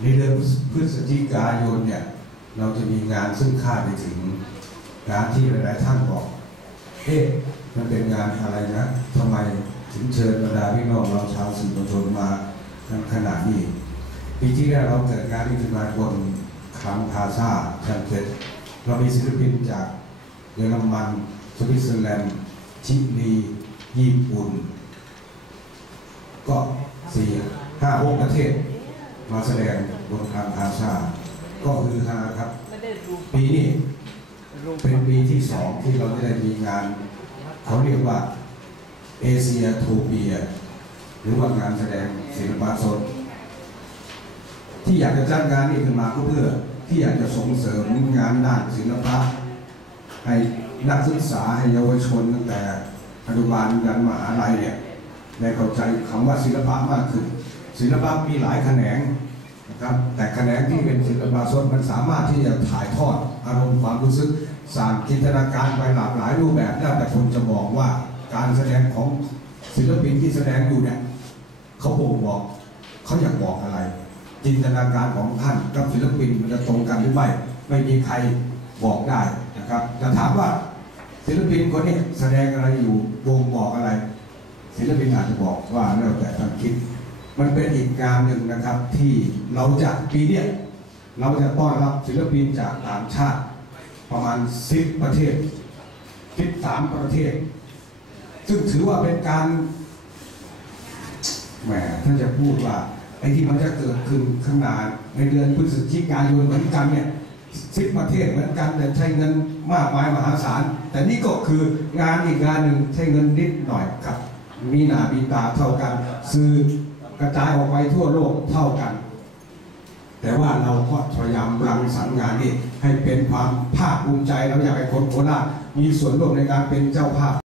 ในเดือนพฤศจิกายนเนี่ยเราจะมีงานซึ่งคาดไปถึงงานที่หลายๆท่านบอกเอ๊ะมันเป็นงานอะไรนะทำไมถึงเชิญบรรดาพี่น้องเราชาวสื่อมวลชนมาขนาดนี้ปีที่แล้วเราเกิดงานนี้ขึ้นาบนคลังพาซาแชมเปญเรามีศิลปินจากเยอรมันสวิตเซอร์แลนด์ชิลีญี่ปุ่น ก็สี่ห้าหกประเทศ มาแสดงบนคลังพาซาก็คือฮาครับ ปีนี้เป็นปีที่สองที่เราได้มีงาน เขาเรียกว่าเอเชียโทเปียหรือว่างานแสดงศิลปะสด ที่อยากจะจัดงานนี้ขึ้นมาก็เพื่อที่อยากจะส่งเสริมงานด้านศิลปะให้นักศึกษาให้เยาวชนตั้งแต่อนุบาลยันมหาลัยเนี่ยได้เข้าใจคำว่าศิลปะมากขึ้น ศิลปะมีหลายแขนงนะครับแต่แขนงที่เป็นศิลปะสดมันสามารถที่จะถ่ายทอดอารมณ์ความรู้สึกสร้างจินตนาการไปหลากหลายรูปแบบแล้วแต่คนจะบอกว่าการแสดงของศิลปินที่แสดงอยู่เนี่ยเขาบ่งบอกเขาอยากบอกอะไร จินตนาการของท่านกับศิลปินมันจะตรงกันหรือไม่ไม่มีใครบอกได้นะครับจะถามว่าศิลปินคนนี้แสดงอะไรอยู่บ่งบอกอะไร ศิลปินอาจจะบอกว่าแล้วแต่ท่านคิด มันเป็นอีกงานหนึ่งนะครับที่เราจะปีเนี้ยเราจะต้อนรับศิลปินจากต่างชาติ ประมาณ 10 ประเทศ 13 ประเทศ ซึ่งถือว่าเป็นการแหมถ้าจะพูดว่าไอ้ที่มันจะเกิดขึ้นข้างหน้าในเดือนพฤศจิกายนเหมือนกันเนี่ยสิบประเทศเหมือนกันแต่ใช้เงินมากมายมหาศาล แต่นี่ก็คืองานอีกงานหนึ่งใช้เงินนิดหน่อยครับ มีหนามีตาเท่ากันซื้อ กระจายออกไปทั่วโลกเท่ากัน แต่ว่าเราก็พยายามรังสรรค์งานนี้ให้เป็นความภาคภูมิใจเราอยากให้คนโคราชมีส่วนร่วมในการเป็นเจ้าภาพ